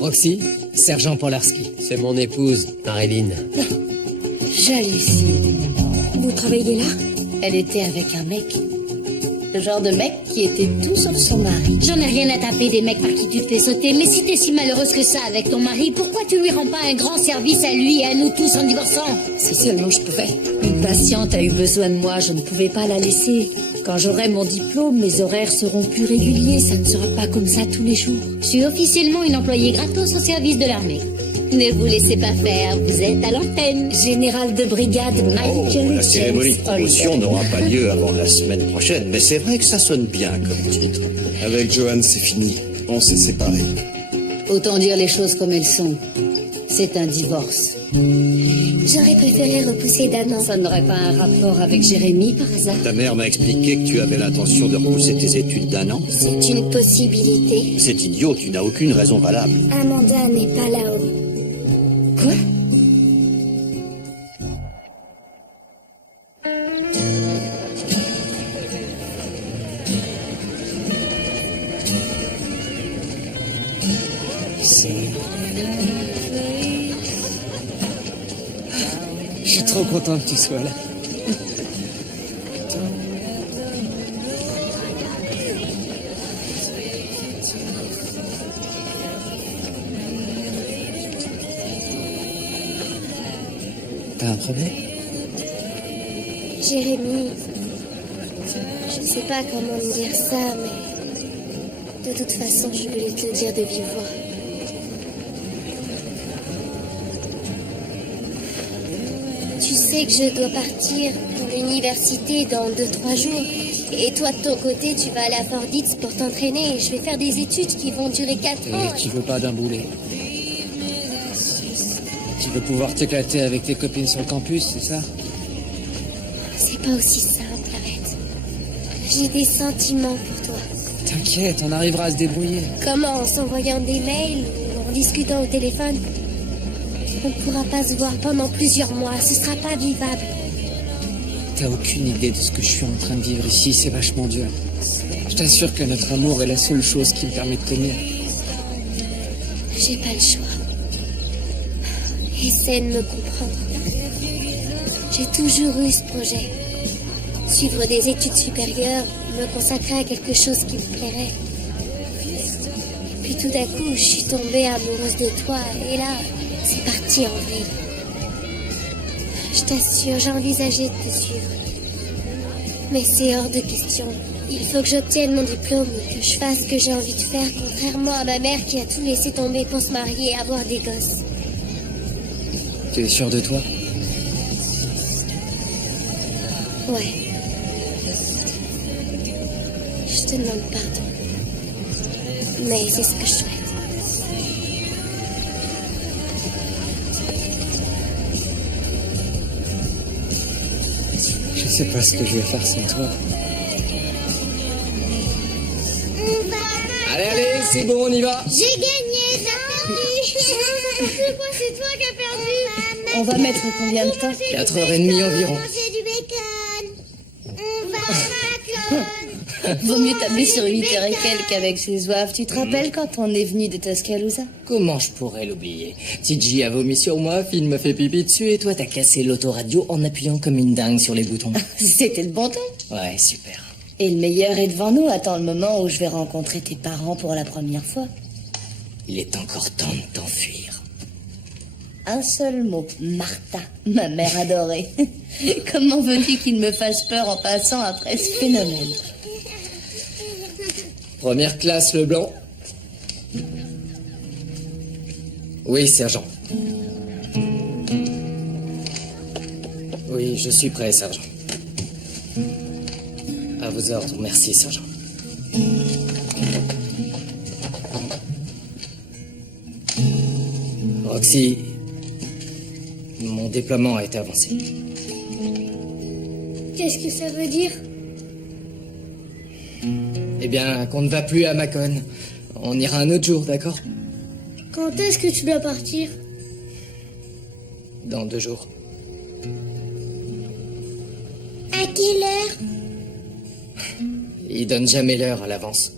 Roxy, sergent Polarski. C'est mon épouse, Marilyn. J'hallucine. Vous travaillez là? Elle était avec un mec. Le genre de mec qui était tout sauf son mari. J'en ai rien à taper des mecs par qui tu te fais sauter, mais si t'es si malheureuse que ça avec ton mari, pourquoi tu lui rends pas un grand service à lui et à nous tous en divorçant? Si seulement je pouvais. Une patiente a eu besoin de moi, je ne pouvais pas la laisser. Quand j'aurai mon diplôme, mes horaires seront plus réguliers, ça ne sera pas comme ça tous les jours. Je suis officiellement une employée gratos au service de l'armée. Ne vous laissez pas faire, vous êtes à l'antenne. Général de brigade Michael La cérémonie de James promotion Holder. n'aura pas lieu avant la semaine prochaine, mais c'est vrai que ça sonne bien comme titre. Avec Johan, c'est fini. On s'est séparés. Autant dire les choses comme elles sont. C'est un divorce. J'aurais préféré repousser d'un an. Ça n'aurait pas un rapport avec Jérémy par hasard? Ta mère m'a expliqué que tu avais l'intention de repousser tes études d'1 an. C'est une possibilité. C'est idiot, tu n'as aucune raison valable. Amanda n'est pas là-haut. Quoi? Je suis trop content que tu sois là. T'as un problème? Jérémy, je sais pas comment me dire ça, mais de toute façon, je voulais te le dire de vive voix. Tu sais que je dois partir pour l'université dans 2-3 jours. Et toi, de ton côté, tu vas aller à Forditz pour t'entraîner. Je vais faire des études qui vont durer 4 ans. Et tu veux pas d'un boulet? Tu veux pouvoir t'éclater avec tes copines sur le campus, c'est ça? C'est pas aussi simple, arrête. J'ai des sentiments pour toi. T'inquiète, on arrivera à se débrouiller. Comment? En s'envoyant des mails ou en discutant au téléphone? On ne pourra pas se voir pendant plusieurs mois. Ce sera pas vivable. T'as aucune idée de ce que je suis en train de vivre ici, c'est vachement dur. Je t'assure que notre amour est la seule chose qui me permet de tenir. J'ai pas le choix. Essaie de me comprendre. J'ai toujours eu ce projet. Suivre des études supérieures, me consacrer à quelque chose qui me plairait. Et puis tout d'un coup, je suis tombée amoureuse de toi. Et là, c'est parti en vrille. Je t'assure, j'ai envisagé de te suivre. Mais c'est hors de question. Il faut que j'obtienne mon diplôme, que je fasse ce que j'ai envie de faire, contrairement à ma mère qui a tout laissé tomber pour se marier et avoir des gosses. Tu es sûr de toi? Ouais. Je te demande pardon. Mais c'est ce que je souhaite. Je sais pas ce que je vais faire sans toi. Allez, allez, c'est bon, on y va. J'ai gagné, t'as perdu. C'est quoi, c'est toi qui as perdu? On va mettre combien de temps? 4h30 environ. Manger du bacon. On va à McDonald's. Vaut mieux tabler sur 8h et quelques avec ses oeufs. Tu te rappelles quand on est venu de Tuscaloosa? Comment je pourrais l'oublier? Tiji a vomi sur moi, Phil m'a fait pipi dessus et toi t'as cassé l'autoradio en appuyant comme une dingue sur les boutons. C'était le bon temps. Ouais, super. Et le meilleur est devant nous. Attends le moment où je vais rencontrer tes parents pour la première fois. Il est encore temps de t'enfuir. Un seul mot, Martha, ma mère adorée. Comment veux-tu qu'il me fasse peur en passant après ce phénomène? Première classe, Leblanc. Oui, sergent. Oui, je suis prêt, sergent. À vos ordres, merci, sergent. Roxy, mon déploiement a été avancé. Qu'est-ce que ça veut dire? Eh bien, qu'on ne va plus à Macon. On ira un autre jour, d'accord? Quand est-ce que tu dois partir? Dans 2 jours. À quelle heure? Ils donnent jamais l'heure à l'avance.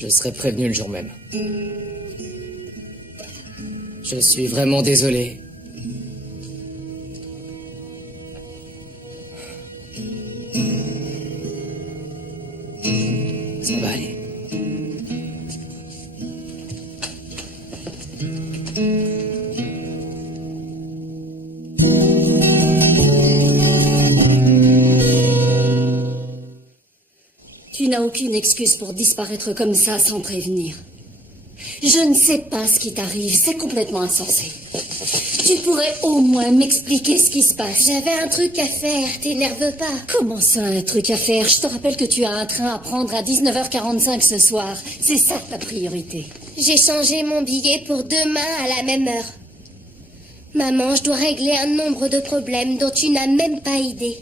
Je serai prévenu le jour même. Je suis vraiment désolé. Ça va aller. Tu n'as aucune excuse pour disparaître comme ça sans prévenir. Je ne sais pas ce qui t'arrive, c'est complètement insensé. Tu pourrais au moins m'expliquer ce qui se passe. J'avais un truc à faire, t'énerve pas. Comment ça, un truc à faire? Je te rappelle que tu as un train à prendre à 19h45 ce soir. C'est ça ta priorité. J'ai changé mon billet pour demain à la même heure. Maman, je dois régler un nombre de problèmes dont tu n'as même pas idée.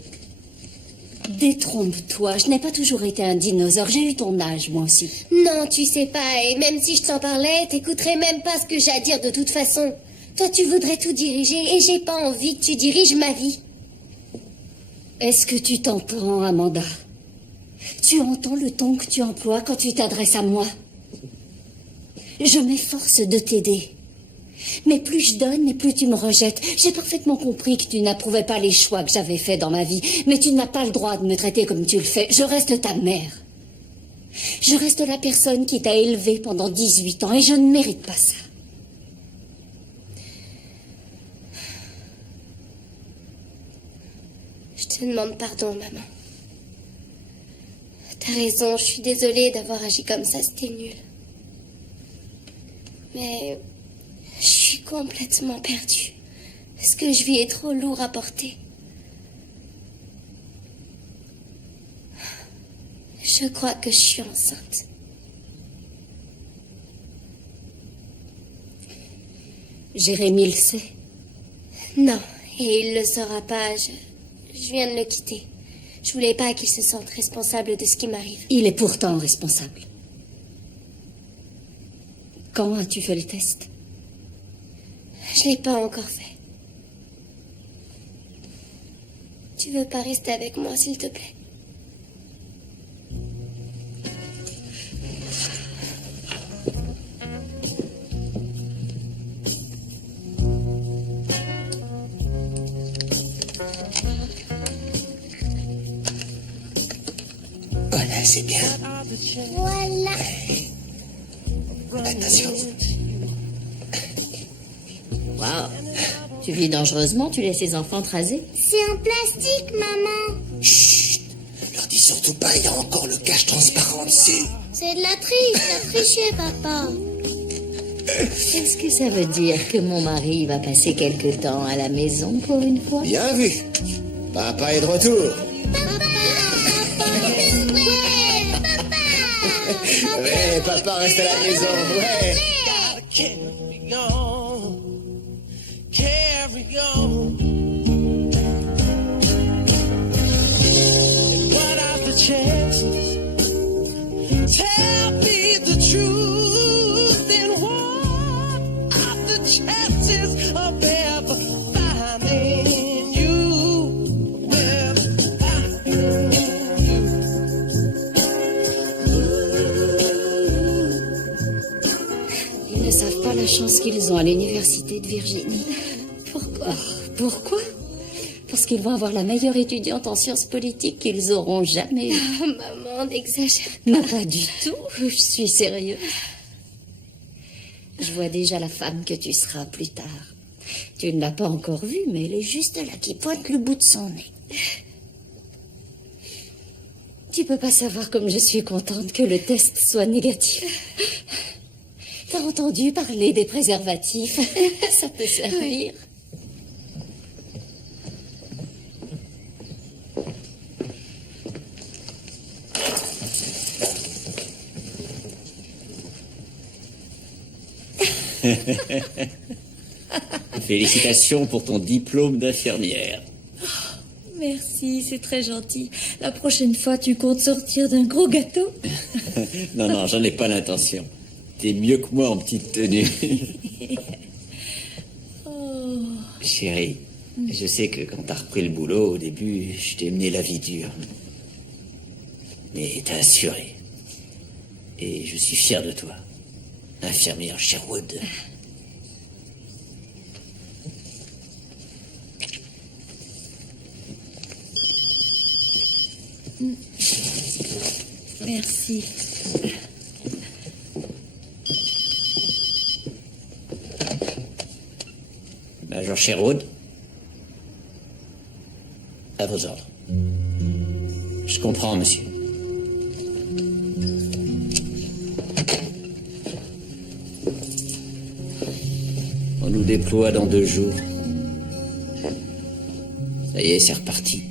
Détrompe-toi, je n'ai pas toujours été un dinosaure, j'ai eu ton âge moi aussi. Non, tu sais pas, et même si je t'en parlais, t'écouterais même pas ce que j'ai à dire de toute façon. Toi, tu voudrais tout diriger, et j'ai pas envie que tu diriges ma vie. Est-ce que tu t'entends, Amanda? Tu entends le ton que tu emploies quand tu t'adresses à moi? Je m'efforce de t'aider. Mais plus je donne, et plus tu me rejettes. J'ai parfaitement compris que tu n'approuvais pas les choix que j'avais faits dans ma vie. Mais tu n'as pas le droit de me traiter comme tu le fais. Je reste ta mère. Je reste la personne qui t'a élevée pendant 18 ans et je ne mérite pas ça. Je te demande pardon, maman. T'as raison, je suis désolée d'avoir agi comme ça, c'était nul. Mais je suis complètement perdue. Ce que je vis est trop lourd à porter. Je crois que je suis enceinte. Jérémy le sait. Non, et il le saura pas. Je viens de le quitter. Je voulais pas qu'il se sente responsable de ce qui m'arrive. Il est pourtant responsable. Quand as-tu fait le test? Je l'ai pas encore fait. Tu veux pas rester avec moi, s'il te plaît? Voilà, c'est bien. Voilà. Attention. Waouh. Tu vis dangereusement, tu laisses ces enfants te raser? C'est en plastique, maman. Chut. Leur dis surtout pas, il y a encore le cache transparent dessus. C'est de la triche, t'as triché, papa. Est-ce que ça veut dire que mon mari va passer quelque temps à la maison pour une fois? Bien vu. Papa est de retour. Ouais, papa reste à la maison, ouais. Carry on, carry on. And what are the chances? Tell me the truth. And what are the chances of ever finding you? Ever finding you? Ils ne savent pas la chance qu'ils ont à l'université de Virginie. Pourquoi? Pourquoi? Parce qu'ils vont avoir la meilleure étudiante en sciences politiques qu'ils auront jamais eue. Oh, maman, n'exagère. Non, pas du tout. Je suis sérieuse. Je vois déjà la femme que tu seras plus tard. Tu ne l'as pas encore vue, mais elle est juste là, qui pointe le bout de son nez. Tu peux pas savoir comme je suis contente que le test soit négatif. T'as entendu parler des préservatifs? Ça peut servir. Félicitations pour ton diplôme d'infirmière. Merci, c'est très gentil. La prochaine fois, tu comptes sortir d'un gros gâteau? Non, j'en ai pas l'intention. T'es mieux que moi en petite tenue. Oh. Chérie, je sais que quand t'as repris le boulot, au début, je t'ai mené la vie dure. Mais t'as assuré. Et je suis fier de toi, infirmière Sherwood. Merci. Major Sherwood, à vos ordres. Je comprends, monsieur. On nous déploie dans 2 jours. Ça y est, c'est reparti.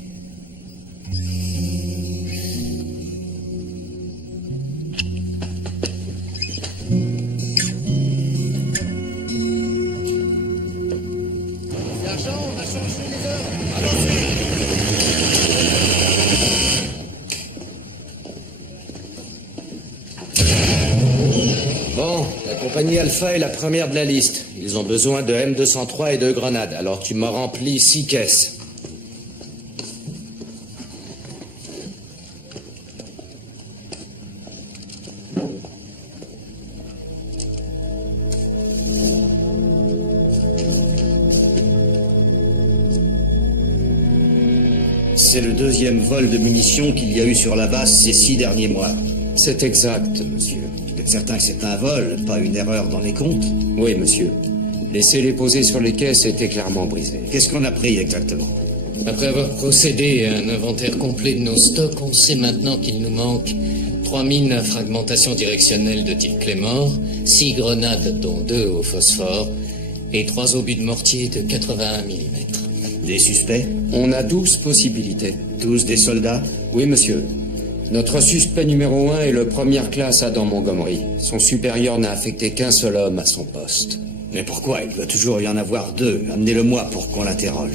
Bon, la compagnie Alpha est la première de la liste. Ils ont besoin de M203 et de grenades, alors tu m'as rempli 6 caisses. C'est le 2e vol de munitions qu'il y a eu sur la base ces 6 derniers mois. C'est exact, monsieur. Vous êtes certain que c'est un vol, pas une erreur dans les comptes? Oui, monsieur. Laisser-les poser sur les caisses était clairement brisé. Qu'est-ce qu'on a pris exactement? Après avoir procédé à un inventaire complet de nos stocks, on sait maintenant qu'il nous manque 3 mines à fragmentation directionnelle de type Claymore, 6 grenades dont 2 au phosphore et 3 obus de mortier de 81 mm. Des suspects? On a 12 possibilités. Tous des soldats? Oui, monsieur. Notre suspect numéro 1 est le première classe Adam Montgomery. Son supérieur n'a affecté qu'un seul homme à son poste. Mais pourquoi? Il doit toujours y en avoir 2. Amenez-le-moi pour qu'on l'interroge.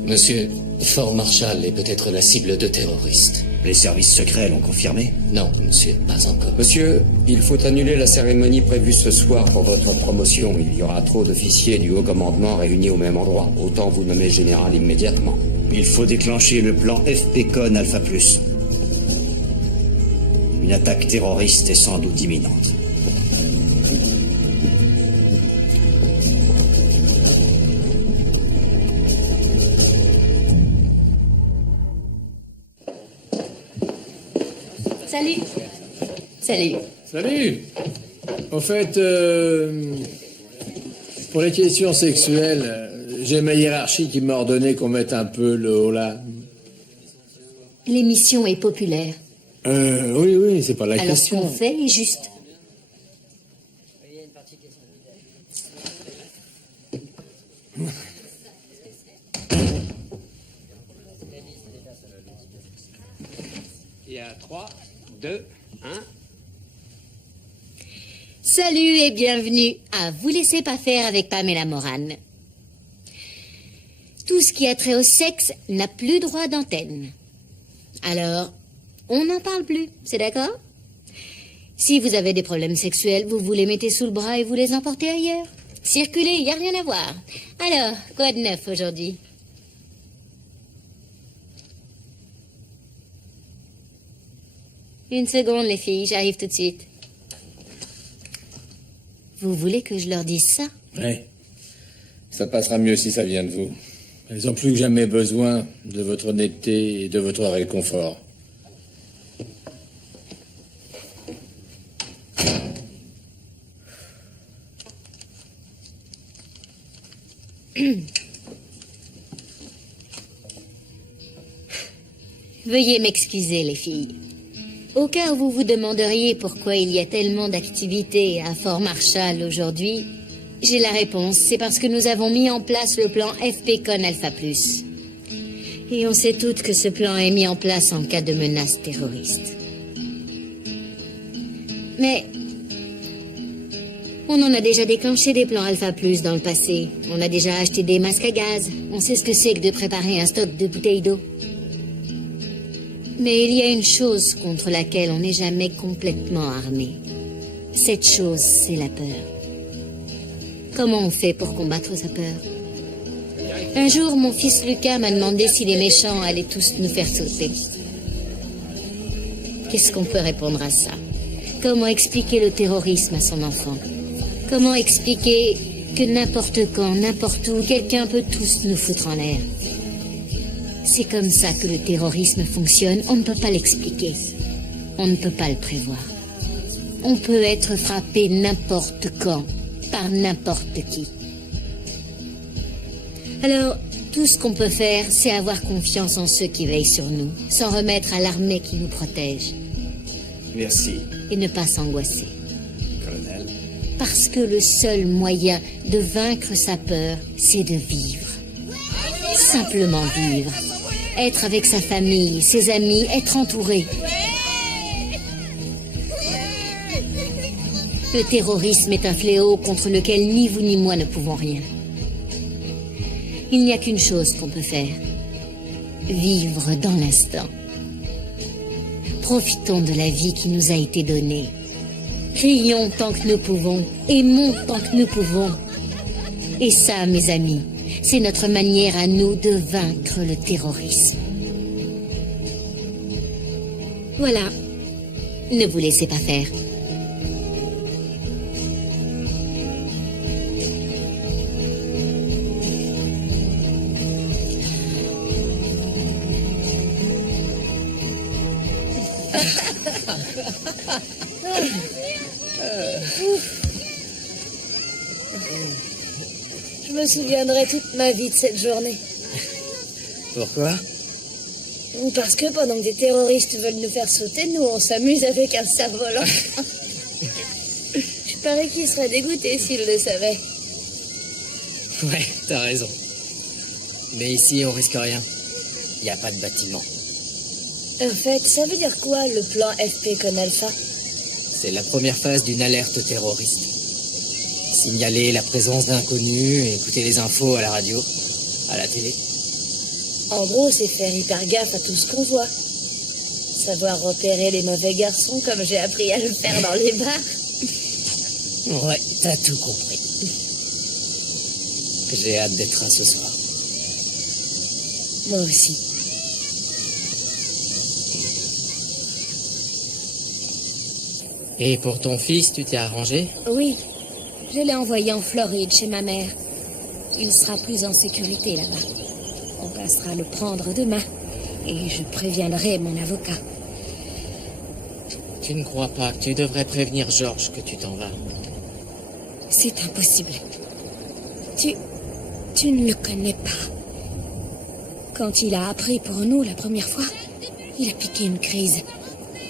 Monsieur, Fort Marshall est peut-être la cible de terroristes. Les services secrets l'ont confirmé? Non, monsieur, pas encore. Monsieur, il faut annuler la cérémonie prévue ce soir pour votre promotion. Il y aura trop d'officiers du haut commandement réunis au même endroit. Autant vous nommer général immédiatement. Il faut déclencher le plan FPCON Alpha+. Une attaque terroriste est sans doute imminente. Salut. Salut. Salut. En fait, pour les questions sexuelles, j'ai ma hiérarchie qui m'a ordonné qu'on mette un peu le haut là. L'émission est populaire. Oui, c'est pas la Alors ce question. qu'on fait est juste. Il y a 3, 2, 1. Salut et bienvenue à Vous laissez pas faire avec Pamela Moran. Tout ce qui a trait au sexe n'a plus droit d'antenne. Alors, on n'en parle plus, c'est d'accord? Si vous avez des problèmes sexuels, vous les mettez sous le bras et vous les emportez ailleurs. Circulez, il n'y a rien à voir. Alors, quoi de neuf aujourd'hui? Une seconde, les filles, j'arrive tout de suite. Vous voulez que je leur dise ça? Oui. Ça passera mieux si ça vient de vous. Elles ont plus que jamais besoin de votre honnêteté et de votre réconfort. Veuillez m'excuser, les filles. Au cas où vous vous demanderiez pourquoi il y a tellement d'activités à Fort Marshall aujourd'hui, j'ai la réponse. C'est parce que nous avons mis en place le plan FPCON Alpha+. Et on sait toutes que ce plan est mis en place en cas de menace terroriste. Mais on en a déjà déclenché des plans Alpha+, dans le passé. On a déjà acheté des masques à gaz. On sait ce que c'est que de préparer un stock de bouteilles d'eau. Mais il y a une chose contre laquelle on n'est jamais complètement armé. Cette chose, c'est la peur. Comment on fait pour combattre sa peur? Un jour, mon fils Lucas m'a demandé si les méchants allaient tous nous faire sauter. Qu'est-ce qu'on peut répondre à ça? Comment expliquer le terrorisme à son enfant? Comment expliquer que n'importe quand, n'importe où, quelqu'un peut tous nous foutre en l'air? C'est comme ça que le terrorisme fonctionne. On ne peut pas l'expliquer. On ne peut pas le prévoir. On peut être frappé n'importe quand, par n'importe qui. Alors, tout ce qu'on peut faire, c'est avoir confiance en ceux qui veillent sur nous, s'en remettre à l'armée qui nous protège. Merci. Et ne pas s'angoisser. Colonel. Parce que le seul moyen de vaincre sa peur, c'est de vivre. Simplement vivre. Être avec sa famille, ses amis, être entouré. Le terrorisme est un fléau contre lequel ni vous ni moi ne pouvons rien. Il n'y a qu'une chose qu'on peut faire. Vivre dans l'instant. Profitons de la vie qui nous a été donnée. Crions tant que nous pouvons. Aimons tant que nous pouvons. Et ça, mes amis, c'est notre manière à nous de vaincre le terrorisme. Voilà. Ne vous laissez pas faire. Je me souviendrai toute ma vie de cette journée. Pourquoi? Parce que pendant que des terroristes veulent nous faire sauter, nous on s'amuse avec un cerf-volant. Je parie qu'ils seraient dégoûtés s'ils le savaient. Ouais, t'as raison. Mais ici, on risque rien. Y a pas de bâtiment. En fait, ça veut dire quoi le plan FP Con Alpha? C'est la première phase d'une alerte terroriste. Signaler la présence d'inconnus et écouter les infos à la radio, à la télé. En gros, c'est faire hyper gaffe à tout ce qu'on voit. Savoir repérer les mauvais garçons comme j'ai appris à le faire dans les bars. Ouais, t'as tout compris. J'ai hâte d'être là ce soir. Moi aussi. Et pour ton fils, tu t'es arrangé? Oui, je l'ai envoyé en Floride chez ma mère. Il sera plus en sécurité là-bas. On passera le prendre demain et je préviendrai mon avocat. Tu ne crois pas que tu devrais prévenir Georges que tu t'en vas? C'est impossible. Tu ne le connais pas. Quand il a appris pour nous la première fois, il a piqué une crise.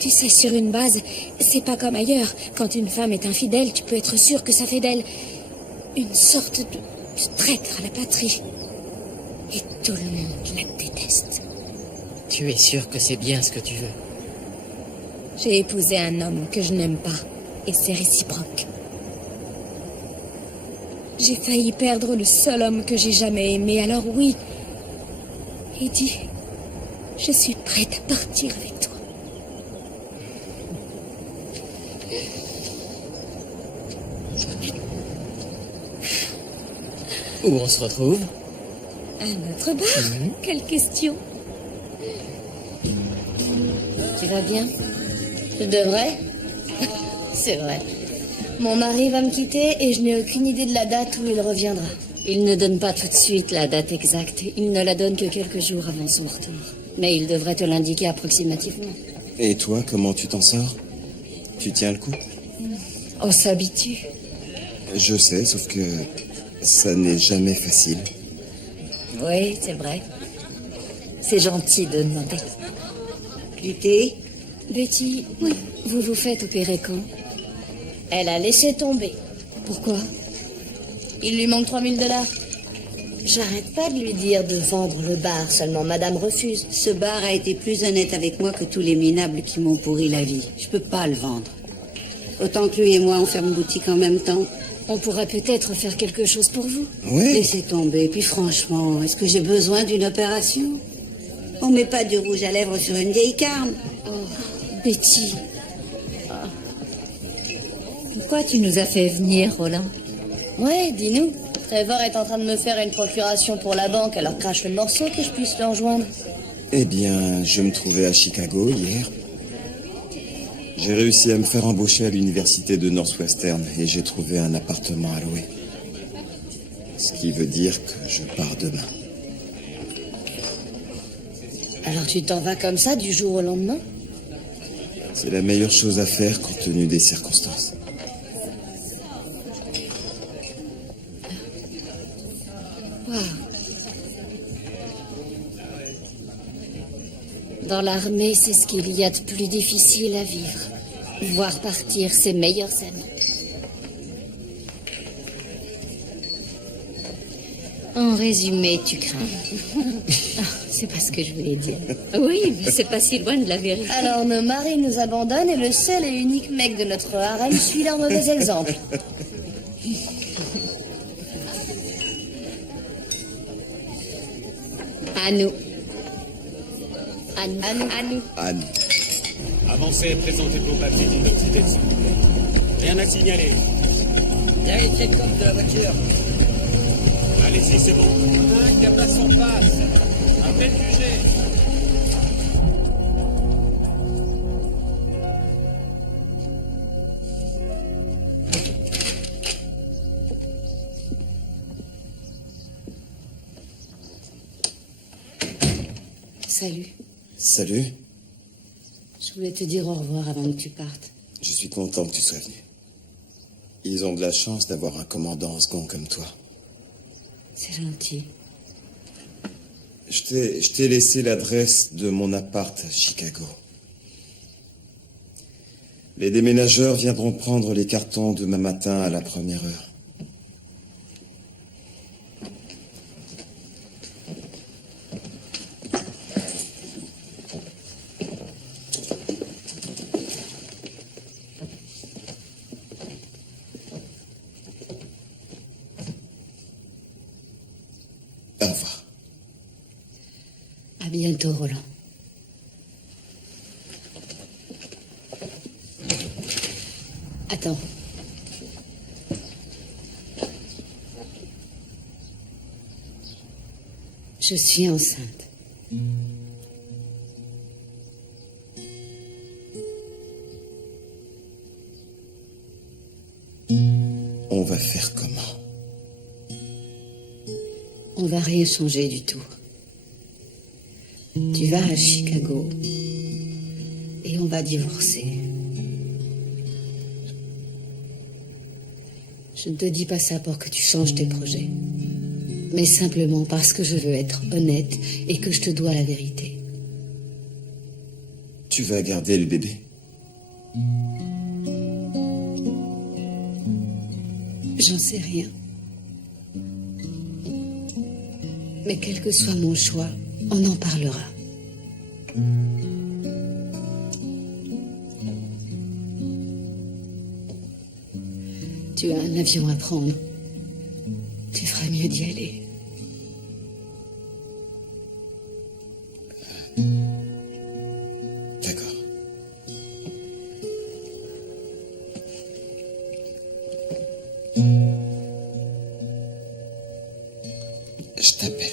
Tu sais, sur une base, c'est pas comme ailleurs. Quand une femme est infidèle, tu peux être sûr que ça fait d'elle une sorte de traître à la patrie. Et tout le monde la déteste. Tu es sûr que c'est bien ce que tu veux? J'ai épousé un homme que je n'aime pas, et c'est réciproque. J'ai failli perdre le seul homme que j'ai jamais aimé, alors oui. Eddie, je suis prête à partir avec toi. Où on se retrouve? À notre bar? Quelle question? Tu vas bien? Je devrais? C'est vrai. Mon mari va me quitter et je n'ai aucune idée de la date où il reviendra. Il ne donne pas tout de suite la date exacte. Il ne la donne que quelques jours avant son retour. Mais il devrait te l'indiquer approximativement. Et toi, comment tu t'en sors? Tu tiens le coup? On s'habitue. Je sais, sauf que ça n'est jamais facile. Oui, c'est vrai. C'est gentil de demander. Luté? Betty, vous vous faites opérer quand? Elle a laissé tomber. Pourquoi? Il lui manque 3 000 $. J'arrête pas de lui dire de vendre le bar, seulement madame refuse. Ce bar a été plus honnête avec moi que tous les minables qui m'ont pourri la vie. Je peux pas le vendre. Autant que lui et moi on ferme boutique en même temps. On pourrait peut-être faire quelque chose pour vous. Oui. Laissez tomber. Puis franchement, est-ce que j'ai besoin d'une opération? On met pas du rouge à lèvres sur une vieille carne. Oh, Betty. Pourquoi tu nous as fait venir, Roland? Ouais, dis-nous. Trevor est en train de me faire une procuration pour la banque, alors crache le morceau que je puisse le rejoindre. Eh bien, je me trouvais à Chicago hier. J'ai réussi à me faire embaucher à l'université de Northwestern et j'ai trouvé un appartement à louer. Ce qui veut dire que je pars demain. Alors tu t'en vas comme ça, du jour au lendemain? C'est la meilleure chose à faire compte tenu des circonstances. Waouh. Dans l'armée, c'est ce qu'il y a de plus difficile à vivre. Voir partir ses meilleurs amis. En résumé, tu crains. C'est pas ce que je voulais dire. Oui, mais c'est pas si loin de la vérité. Alors nos maris nous abandonnent et le seul et unique mec de notre harem suit leur mauvais exemple. À nous. À nous. À nous. À nous. Anne. Avancez, présentez vos papiers d'identité, s'il vous plaît. Rien à signaler. Vérifiez le code de la voiture. Allez-y, c'est bon. Un qui a pas son passe. Appel jugé. Salut. Salut. Je voulais te dire au revoir avant que tu partes. Je suis content que tu sois venu. Ils ont de la chance d'avoir un commandant en second comme toi. C'est gentil. Je t'ai laissé l'adresse de mon appart à Chicago. Les déménageurs viendront prendre les cartons demain matin à la 1e heure. Au revoir. À bientôt, Roland. Attends. Je suis enceinte. On va faire comment? On va rien changer du tout. Tu vas à Chicago et on va divorcer. Je ne te dis pas ça pour que tu changes tes projets, mais simplement parce que je veux être honnête et que je te dois la vérité. Tu vas garder le bébé? J'en sais rien. Mais quel que soit mon choix, on en parlera. Tu as un avion à prendre. Tu ferais mieux d'y aller. D'accord. Je t'appelle.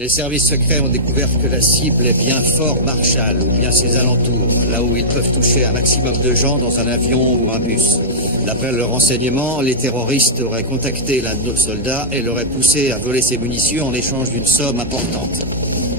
Les services secrets ont découvert que la cible est bien Fort Marshall, ou bien ses alentours, là où ils peuvent toucher un maximum de gens dans un avion ou un bus. D'après le renseignement, les terroristes auraient contacté l'un de nos soldats et l'auraient poussé à voler ses munitions en échange d'une somme importante.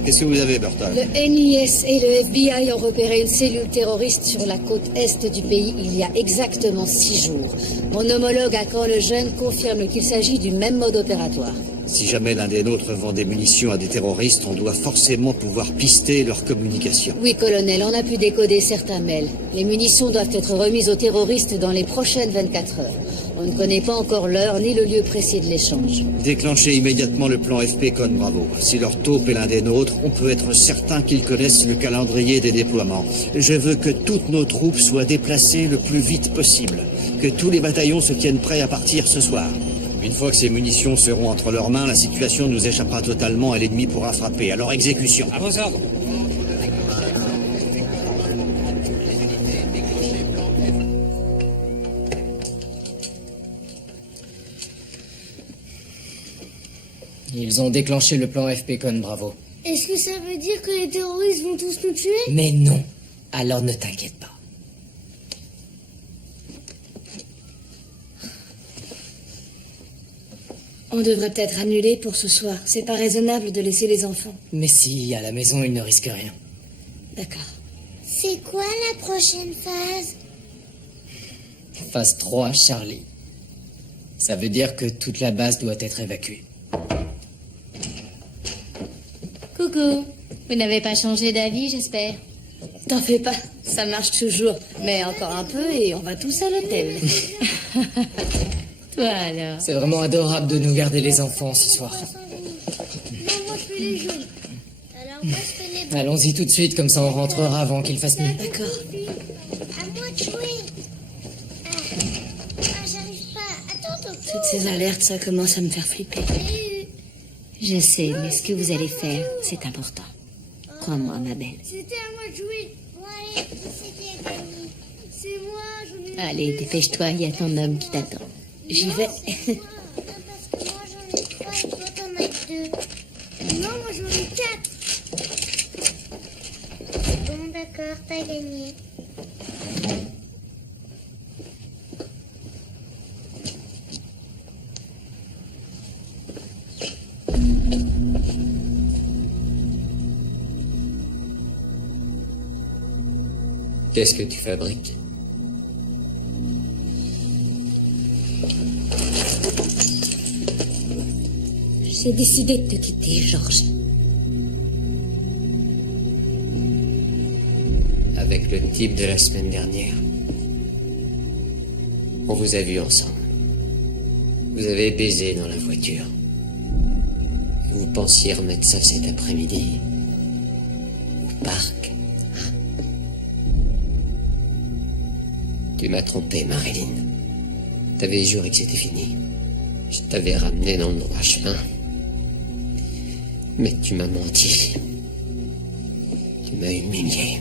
Qu'est-ce que vous avez, Burton? Le NIS et le FBI ont repéré une cellule terroriste sur la côte est du pays il y a exactement 6 jours. Mon homologue à Caen-le-Jeune confirme qu'il s'agit du même mode opératoire. Si jamais l'un des nôtres vend des munitions à des terroristes, on doit forcément pouvoir pister leur communication. Oui, colonel, on a pu décoder certains mails. Les munitions doivent être remises aux terroristes dans les prochaines 24 heures. On ne connaît pas encore l'heure ni le lieu précis de l'échange. Déclenchez immédiatement le plan FP Code Bravo. Si leur taupe est l'un des nôtres, on peut être certain qu'ils connaissent le calendrier des déploiements. Je veux que toutes nos troupes soient déplacées le plus vite possible. Que tous les bataillons se tiennent prêts à partir ce soir. Une fois que ces munitions seront entre leurs mains, la situation nous échappera totalement et l'ennemi pourra frapper. Alors exécution. À vos ordres. Ils ont déclenché le plan FP-Con Bravo. Est-ce que ça veut dire que les terroristes vont tous nous tuer? Mais non. Alors ne t'inquiète pas. On devrait peut-être annuler pour ce soir. C'est pas raisonnable de laisser les enfants. Mais si, à la maison, ils ne risquent rien. D'accord. C'est quoi la prochaine phase? Phase 3, Charlie. Ça veut dire que toute la base doit être évacuée. Coucou. Vous n'avez pas changé d'avis, j'espère? T'en fais pas, ça marche toujours. Mais encore un peu et on va tous à l'hôtel. Toi alors? C'est vraiment adorable de nous garder les enfants ce soir. Non, moi je fais les jaunes. Alors moi je fais les bleus. Allons-y tout de suite, comme ça on rentrera avant qu'il fasse nuit. D'accord. À moi de jouer. J'arrive pas. Attends, Toto. Toutes ces alertes, ça commence à me faire flipper. Je sais, mais ce que vous allez faire, c'est important. Crois-moi, ma belle. C'était à moi de jouer. Bon, allez, c'est qui a gagné? C'est moi, j'en ai. Allez, dépêche-toi, il y a ton homme qui t'attend. J'y vais. Parce que moi j'en ai 3 et toi t'en as 2. Non, moi j'en ai 4. Bon, d'accord, t'as gagné. Qu'est-ce que tu fabriques? J'ai décidé de te quitter, Georges. Avec le type de la semaine dernière. On vous a vu ensemble. Vous avez baisé dans la voiture. Vous pensiez remettre ça cet après-midi. Au parc. Tu m'as trompé, Marilyn. T'avais juré que c'était fini. Je t'avais ramené dans le droit chemin. Mais tu m'as menti. Tu m'as humilié.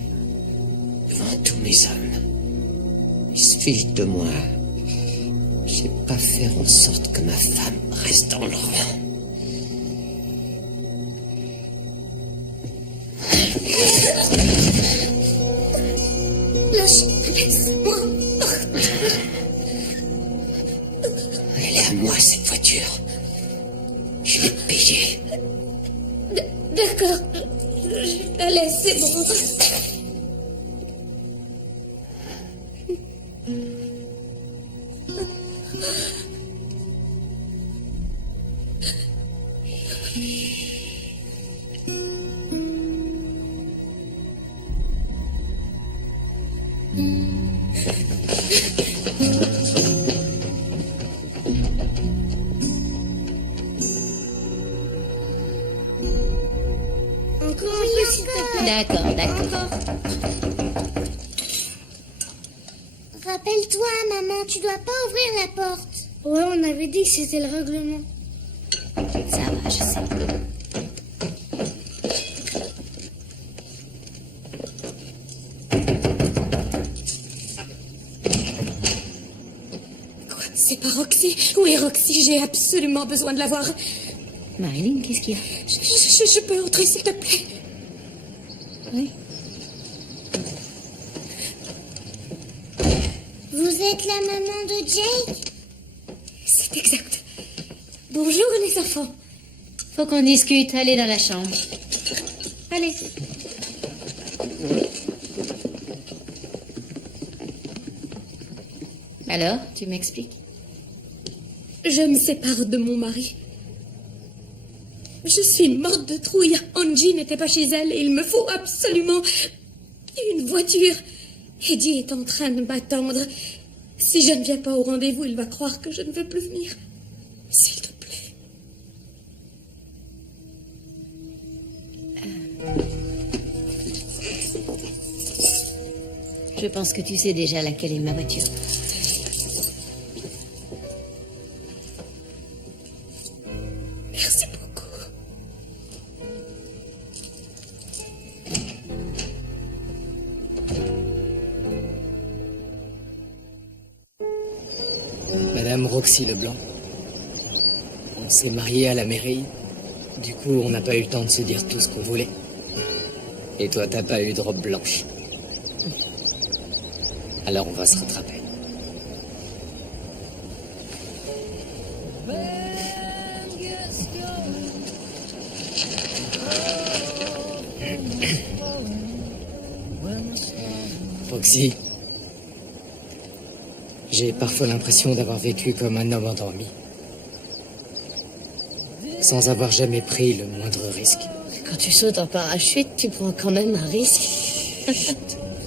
Devant tous mes hommes. Ils se fichent de moi. Je sais pas faire en sorte que ma femme reste dans le rang. Laisse-moi. Elle est à moi, cette voiture. Je l'ai payée. D'accord. Je la laisse, c'est bon. D'accord, d'accord. Rappelle-toi, maman, tu dois pas ouvrir la porte. Ouais, on avait dit que c'était le règlement. Ça va, je sais. Quoi? C'est pas Roxy? Où est Roxy? J'ai absolument besoin de la voir. Marilyn, qu'est-ce qu'il y a? Je peux entrer, s'il te plaît? Oui. Vous êtes la maman de Jake? C'est exact. Bonjour, les enfants. Faut qu'on discute. Allez dans la chambre. Allez. Alors, tu m'expliques? Je me sépare de mon mari. Je suis morte de trouille. Angie n'était pas chez elle et il me faut absolument une voiture. Eddie est en train de m'attendre. Si je ne viens pas au rendez-vous, il va croire que je ne veux plus venir. S'il te plaît. Je pense que tu sais déjà laquelle est ma voiture. Merci beaucoup. Madame Roxy Leblanc. On s'est mariés à la mairie. Du coup, on n'a pas eu le temps de se dire tout ce qu'on voulait. Et toi, t'as pas eu de robe blanche. Alors on va se rattraper. Foxy, j'ai parfois l'impression d'avoir vécu comme un homme endormi, sans avoir jamais pris le moindre risque. Quand tu sautes en parachute, tu prends quand même un risque.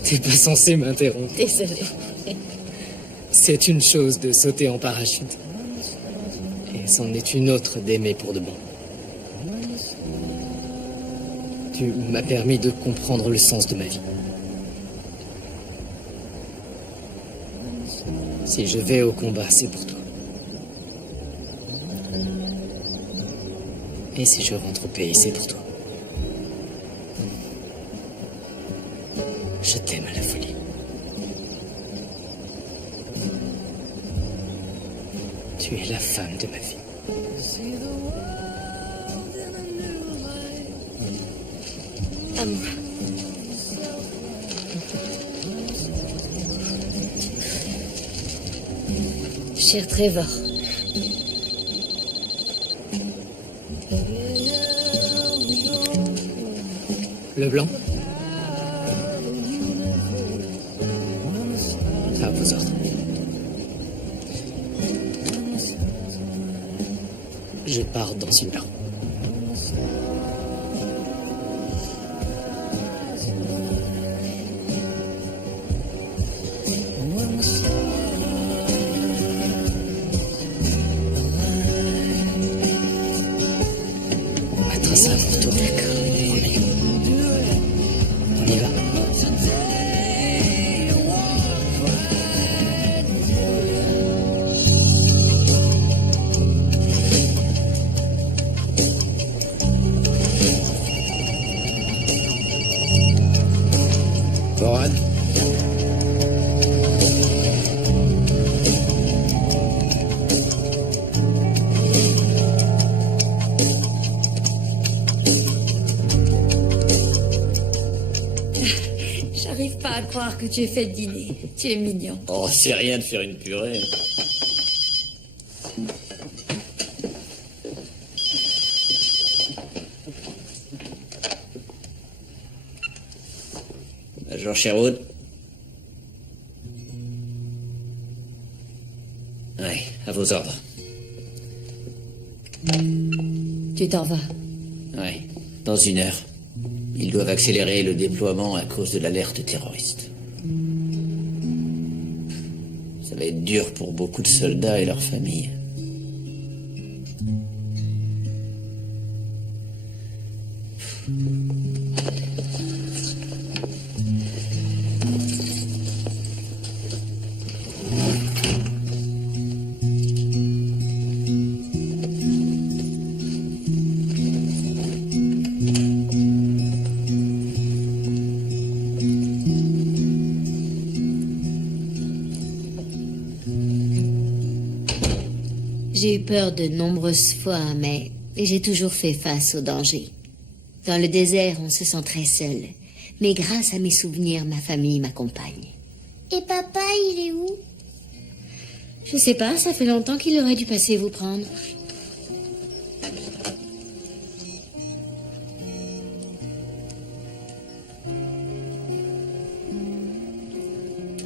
T'es pas censé m'interrompre. Désolée. C'est une chose de sauter en parachute. Et c'en est une autre d'aimer pour de bon. Tu m'as permis de comprendre le sens de ma vie. Si je vais au combat, c'est pour toi. Et si je rentre au pays, c'est pour toi. Je t'aime à la folie. Tu es la femme de ma vie. À moi. Cher Trevor. Le blanc? À vos ordres. Je pars dans une heure. On mettra ça pour toi. D'accord. On y va. Moran? J'arrive pas à croire que tu aies fait le dîner. Tu es mignon. Oh, c'est rien de faire une purée. Major Sherwood? Ouais, à vos ordres. Tu t'en vas. Ouais, dans une heure. Ils doivent accélérer le déploiement à cause de l'alerte terroriste. Ça va être dur pour beaucoup de soldats et leurs familles. J'ai eu peur de nombreuses fois, mais j'ai toujours fait face au danger. Dans le désert, on se sent très seul. Mais grâce à mes souvenirs, ma famille m'accompagne. Et papa, il est où? Je sais pas, ça fait longtemps qu'il aurait dû passer vous prendre.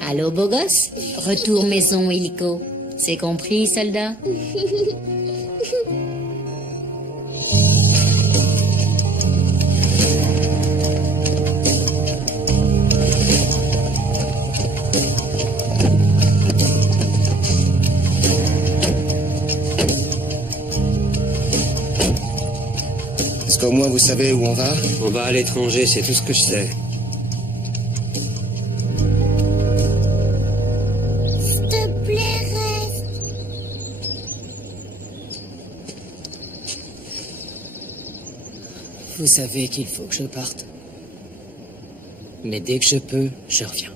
Allô, beau gosse? Retour maison hélico. C'est compris, soldat? Est-ce qu'au moins vous savez où on va? On va à l'étranger, c'est tout ce que je sais. S'il te plaît, reste. Vous savez qu'il faut que je parte. Mais dès que je peux, je reviens.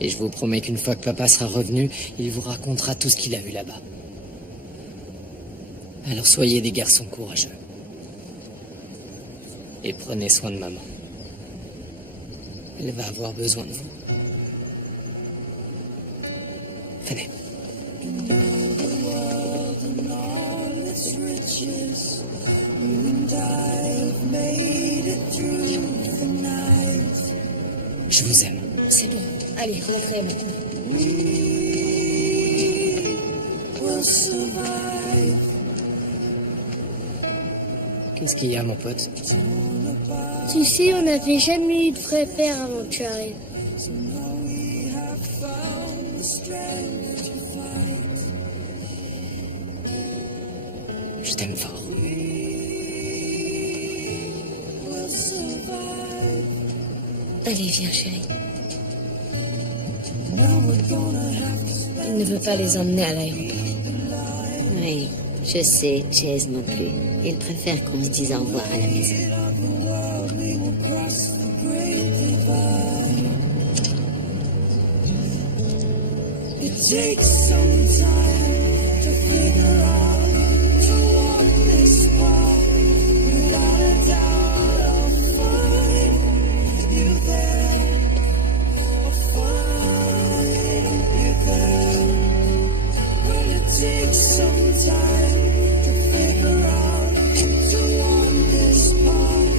Et je vous promets qu'une fois que papa sera revenu, il vous racontera tout ce qu'il a vu là-bas. Alors soyez des garçons courageux. Et prenez soin de maman. Elle va avoir besoin de vous. Venez. Je vous aime. C'est bon. Allez, rentrez maintenant. Qu'est-ce qu'il y a, mon pote? Tu sais, on n'avait jamais eu de vrai père avant que tu arrives. Je t'aime fort. Allez, viens, chérie. Il ne veut pas les emmener à l'aéroport. Oui, je sais, Chase non plus. Il préfère qu'on se dise au revoir à la maison. It takes some time to figure out to walk this walk. Without a doubt, I'll find you there. I'll find you there. When it takes some time to figure out to walk this walk.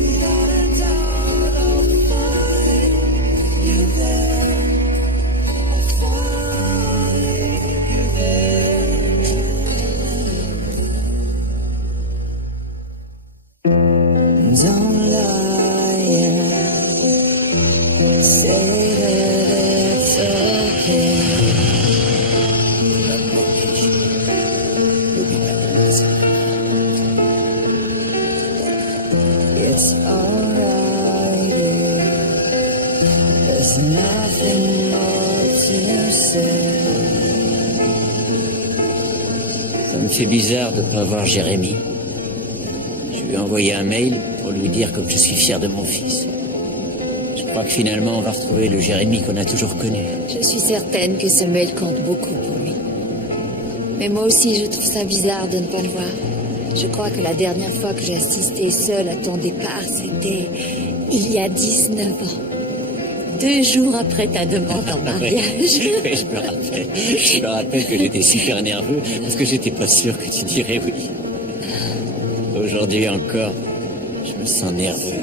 Without a doubt, I'll find you there. Don't lie, say that it's okay. It's alright, there's nothing more to say. Ça me fait bizarre de ne pas voir Jérémy. Je lui ai envoyé un mail pour lui dire comme je suis fier de mon fils. Je crois que finalement on va retrouver le Jérémy qu'on a toujours connu. Je suis certaine que ce mail compte beaucoup pour lui. Mais moi aussi, je trouve ça bizarre de ne pas le voir. Je crois que la dernière fois que j'ai assisté seule à ton départ, c'était il y a 19 ans. 2 jours après ta demande en mariage. Oui, je me rappelle. Je me rappelle que j'étais super nerveux parce que j'étais pas sûr que tu dirais oui. Aujourd'hui encore, je me sens nerveux.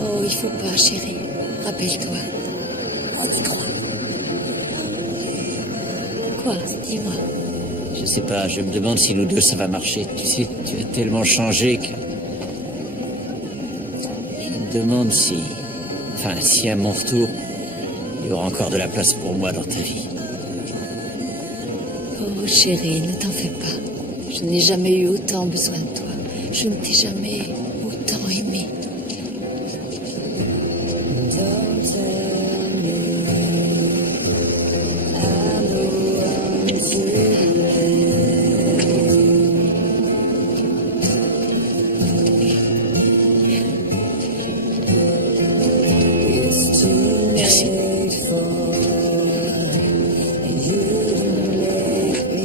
Oh, il faut pas, chérie. Rappelle-toi. On y croit. Quoi? Dis-moi. Je sais pas, je me demande si nous deux ça va marcher. Tu sais, tu as tellement changé que... Je me demande si... Enfin, si à mon retour, il y aura encore de la place pour moi dans ta vie. Oh, chérie, ne t'en fais pas. Je n'ai jamais eu autant besoin de toi. Je ne t'ai jamais autant aimé. Merci.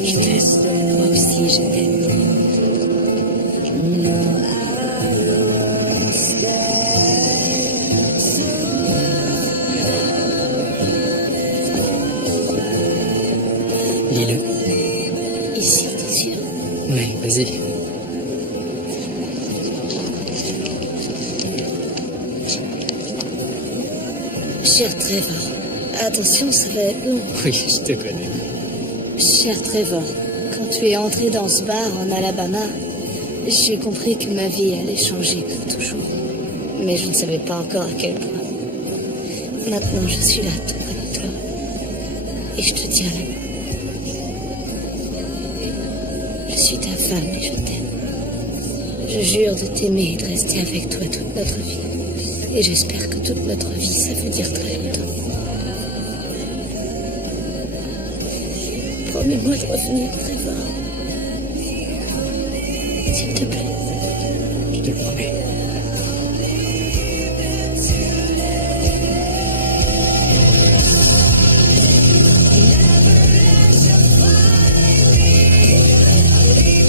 Je t'aime. Moi aussi, je t'aime. Lis-le. Ici, t'es sûr? Oui, vas-y. Cher Trevor, attention, ça va être long. Oui, je te connais. Cher Trevor, quand tu es entré dans ce bar en Alabama, j'ai compris que ma vie allait changer pour toujours. Mais je ne savais pas encore à quel point. Maintenant, je suis là, tout près de toi. Et je te tiens la main. Je suis ta femme et je t'aime. Je jure de t'aimer et de rester avec toi toute notre vie. Et j'espère que toute notre vie, ça veut dire très longtemps. Promets-moi de revenir, Trevor. S'il te plaît. Je te promets.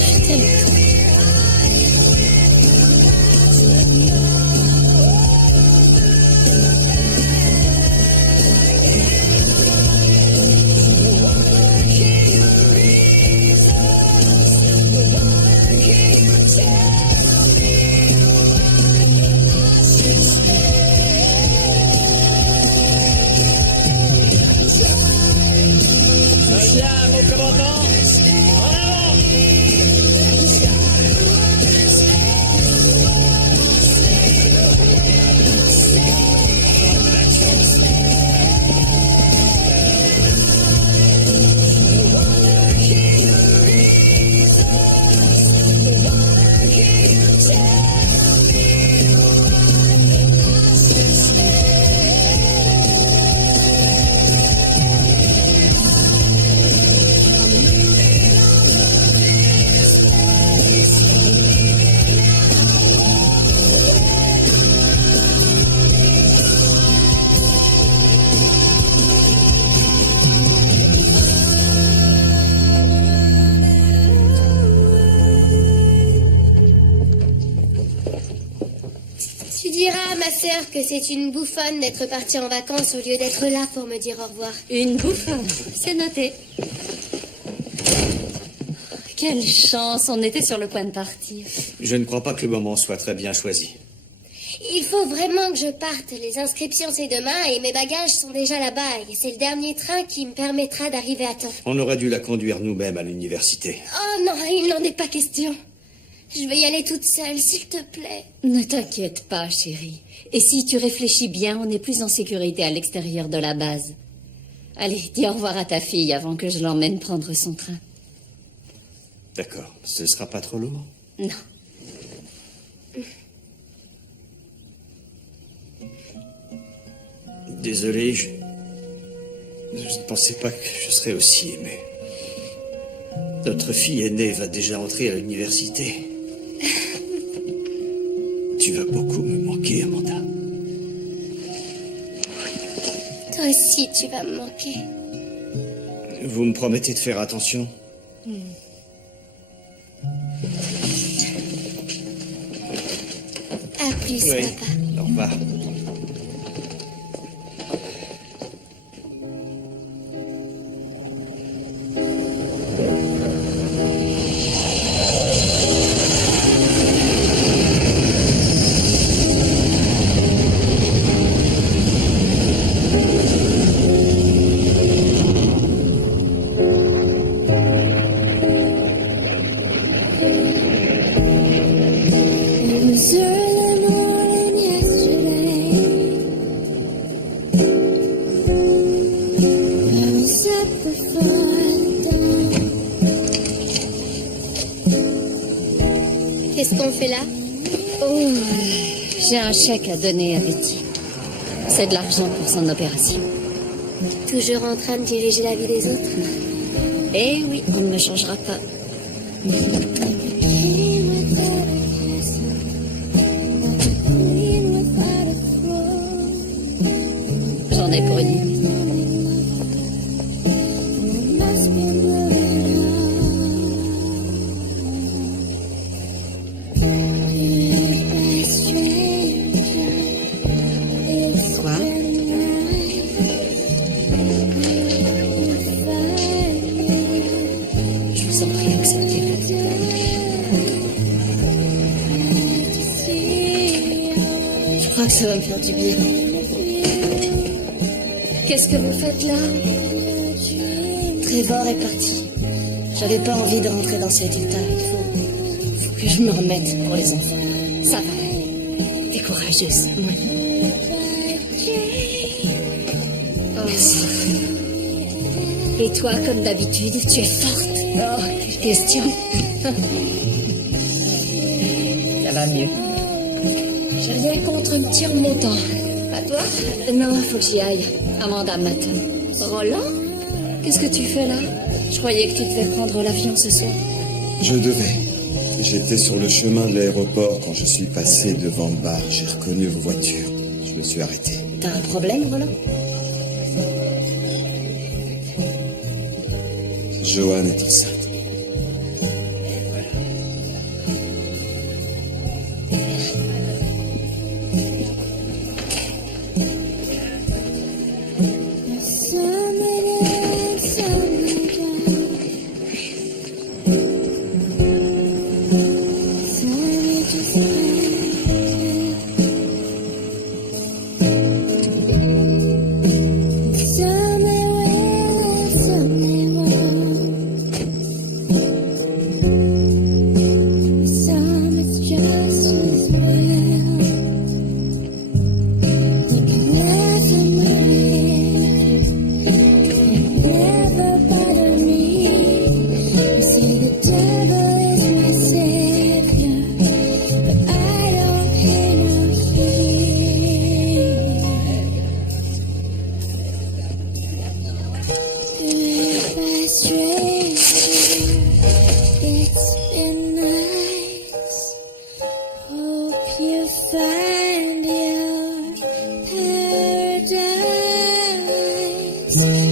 Je t'aime au commandement. En avant! Tu diras à ma sœur que c'est une bouffonne d'être partie en vacances au lieu d'être là pour me dire au revoir. Une bouffonne, c'est noté. Quelle chance, on était sur le point de partir. Je ne crois pas que le moment soit très bien choisi. Il faut vraiment que je parte. Les inscriptions, c'est demain et mes bagages sont déjà là-bas. Et c'est le dernier train qui me permettra d'arriver à temps. On aurait dû la conduire nous-mêmes à l'université. Oh non, il n'en est pas question. Je vais y aller toute seule, s'il te plaît. Ne t'inquiète pas, chérie. Et si tu réfléchis bien, on est plus en sécurité à l'extérieur de la base. Allez, dis au revoir à ta fille avant que je l'emmène prendre son train. D'accord. Ce sera pas trop lourd? Non. Désolé, je ne pensais pas que je serais aussi aimé. Notre fille aînée va déjà entrer à l'université. Tu vas beaucoup me manquer, Amanda. Toi aussi, tu vas me manquer. Vous me promettez de faire attention? À plus, Oui. papa. Au revoir. It was early morning yesterday. I was up before dawn. Qu'est-ce qu'on fait là? Oh, j'ai un chèque à donner à Betty. C'est de l'argent pour son opération. Toujours en train de diriger la vie des autres? Eh oui, on ne me changera pas. J'en ai pour une minute. Quoi? Je vous en prie, acceptez-le. Je crois que ça va me faire du bien. Qu'est-ce que vous faites là? Trevor est parti. J'avais pas envie de rentrer dans cet état. Il faut que je me remette pour les enfants. Ça va aller. T'es courageuse. Ouais. Merci. Et toi, comme d'habitude, tu es forte. Oh, quelle question. Ça va mieux. J'ai rien contre me tirer mon temps. À toi? Non, faut que j'y aille. Amanda m'attend. Roland? Qu'est-ce que tu fais là? Je croyais que tu devais prendre l'avion ce soir. Je devais. J'étais sur le chemin de l'aéroport quand je suis passé devant le bar. J'ai reconnu vos voitures. Je me suis arrêté. T'as un problème, Roland? Joanne est enceinte. Thank you.